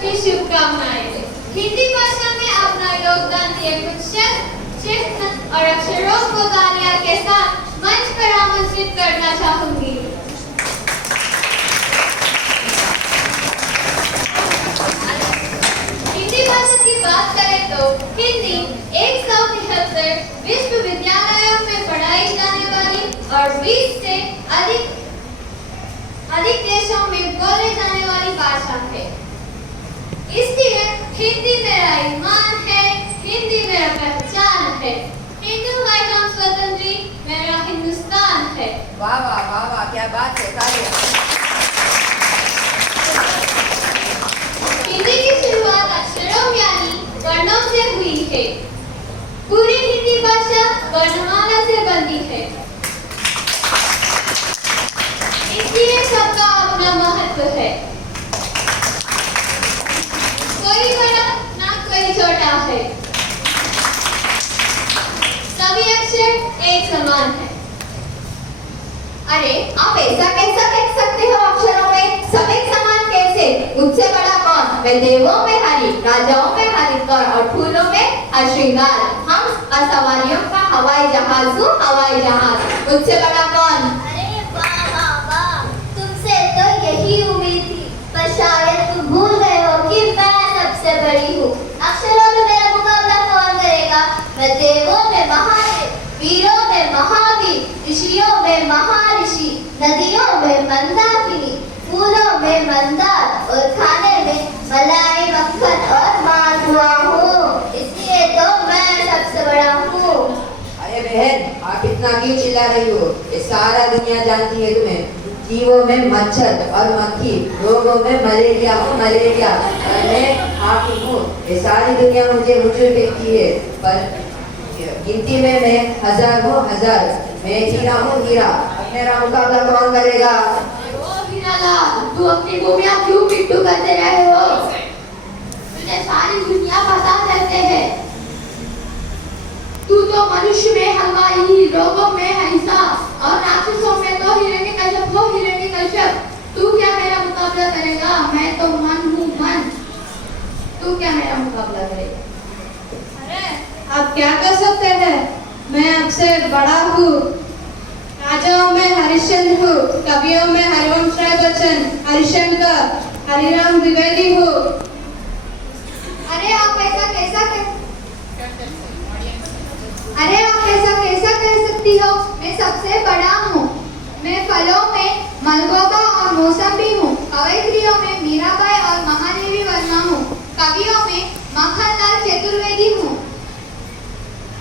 की शुभकामनाएं। हिंदी भाषा में अपना योगदान दिए कुछ चिन्ह और अक्षरों को तालियों के साथ मंच पर आमंत्रित करना चाहूंगी। हिंदी भाषा की बात करें तो हिंदी 173 विश्वविद्यालयों में पढ़ाई जाने वाली और 20 से अधिक देशों में बोले जाने वाली भाषा है। इसलिए हिंदी मेरा ईमान है, हिंदी मेरा पहचान है। हिंदू है नाम स्वतंत्री, मेरा हिंदुस्तान है। वाह वाह वाह वाह, क्या बात है। हिंदी की शुरुआत अक्षरों यानी वर्णों से हुई है। पूरी हिंदी भाषा वर्णमाला से बनी है। इसलिए सबका अपना महत्व है। कोई बड़ा ना कोई छोटा है। सभी अक्षर एक समान है। अरे आप ऐसा कैसा कह सकते हो? अक्षरों में सब एक समान कैसे? मुझसे बड़ा कौन? मैं देवों में हरि, राजाओं में हरिकर और फूलों में श्रृंगार। हम सवारियों का हवाई जहाज हूँ, हवाई जहाज। मुझसे बड़ा कौन? अरे वाह वाह वाह, तुमसे तो यही उम्मीद थी, पर शायद तुम भूल गए हो कि मैं सबसे बड़ी हूँ। अक्षरों में मेरा मुकाबला कौन करेगा? मैं देवों में महादेव, वीरों में महावीर, ऋषियों में महर्षि, नदियों में मंदाकिनी, फूलों में मंदार और खाने में मलाई, मक्खन और मालपुआ हूँ। इसलिए तो मैं सबसे बड़ा हूँ। अरे बहन, आप इतना क्यों चिल्ला रही हो? ये सारा दुनिया जानती है तुम्हें। जीवों में मच्छर और मक्खी, लोगों में मलेरिया और मलेरिया, और मैं आप हूँ। ये सारी दुनिया मुझे मुझे कहती है, पर गिनती में मैं हजार हूँ, हजार। मैं हीरा हूँ, हीरा। अब मेरा मुकाबला कौन करेगा? तू अपनी भूमिया क्यों पिट्टू करते रहे हो? तुझे सारी दुनिया पता रहते हैं। तू तो मनुष्य में हलवाई, लोगों में हंसा और राक्षसों में तो हिरण्यकश्यप हो, हिरण्यकश्यप। तू क्या मेरा मुकाबला करेगा? मैं तो मन हूँ, मन। तू क्या मेरा मुकाबला करेगा? अरे आप क्या कर सकते हैं? मैं आपसे बड़ा हूँ। राजाओं में हरिश्चंद्र हूँ, कवियों में हरिवंश राय बच्चन, हरिशंकर, हरिराम द्विवेदी हूँ। अरे आप ऐसा कैसा कह सकती हो? मैं सबसे बड़ा हूँ। मैं फलों में मलगोबा और मौसम्बी हूँ। कवयित्रियों में मीराबाई और महादेवी वर्मा हूँ। कवियों में मक्खनलाल चतुर्वेदी हूँ।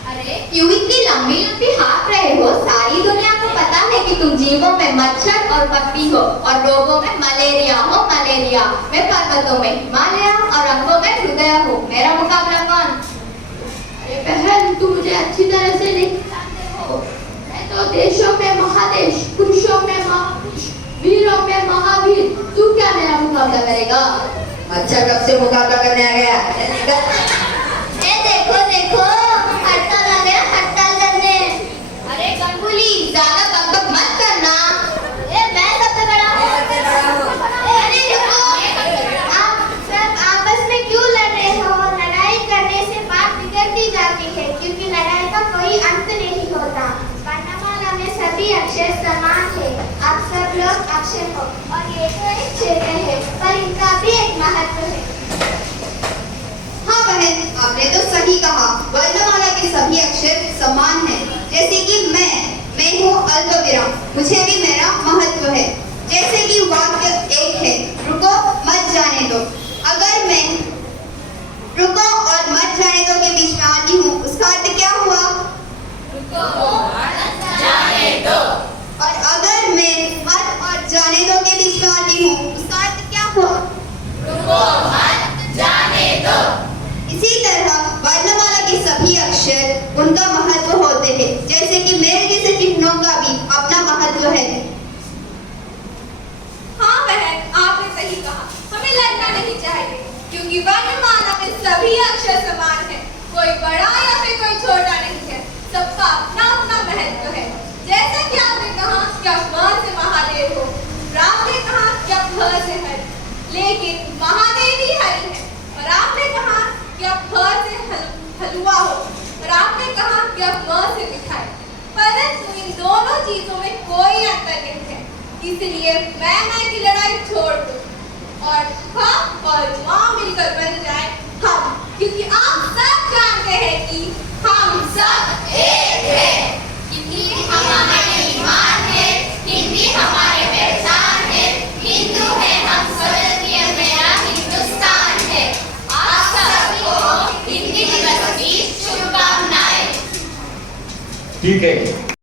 अरे क्यों इतनी लंबी लंबी हाँक रहे हो? सारी दुनिया को पता है कि तुम जीवों में मच्छर और मक्खी हो और लोगों में मलेरिया हो, मलेरिया। मैं पर्वतों में हिमालय और अंगों में हृदय हूँ। मेरा मुकाबला कौन? अरे बहन, तुम मुझे अच्छी तरह से नहीं जानते हो। मैं तो देशों में महादेश, पुरुषों में महापुरुष, वीरों में महावीर। तू क्या मेरा मुकाबला करेगा? मच्छर कब से मुकाबला करने आ गया? देखो देखो, हड़ताल आ गया, हड़ताल करने। अरे गंगुली, ज्यादा बकबक मत करना। मैं सबसे बड़ा हूँ। अरे रुको, आप सब आपस में क्यों लड़ रहे हो? लड़ाई करने से बात बिगड़ती जाती है, क्योंकि लड़ाई का कोई अंत नहीं होता। वर्णमाला में सभी अक्षर समान है। आप सब लोग अक्षर हो और ये तो एक क्षेत्र है, पर इनका भी एक महत्व है। हाँ बहन, आपने तो सही कहा। वर्णमाला के सभी अक्षर समान हैं। जैसे कि मैं हूँ अल्पविराम, मुझे भी मेरा महत्व है। जैसे कि वाक्य एक है, रुको मत जाने दो। अगर मैं रुको और मत जाने दो के बीच में आती हूँ, उसका अर्थ क्या हुआ? रुको मत जाने दो। और अगर मैं मत और जाने दो के बीच में आती हूँ, उसका अर्थ क्या हुआ? रुको मत जाने दो। इसी तरह वर्णमाला के सभी अक्षर उनका महत्व होते हैं। जैसे कि मेरे जैसे चिन्हों का भी अपना महत्व है। हाँ बहन, आपने सही कहा। हमें लड़ना नहीं चाहिए, क्योंकि वर्णमाला में सभी अक्षर समान हैं। कोई बड़ा या फिर कोई छोटा नहीं है। सबका अपना अपना महत्व है। जैसा कि आपने कहा कि आप म से महादेव हो, राम ने कहा कि आप ह से हरि, लेकिन महादेव ही हरि में कोई अंतर नहीं है। इसलिए मैं की लड़ाई छोड़ दूं और हम और माँ मिलकर बन जाए हम, क्योंकि आप सब जानते हैं कि हम सब एक हैं। हिंदी हमारे ईमान है, हिंदी हमारे पहचान है, हिंदू है हम सब, ये मेरा हिंदुस्तान है। आप सबको हिंदी दिवस की शुभकामनाएं। ठीक है।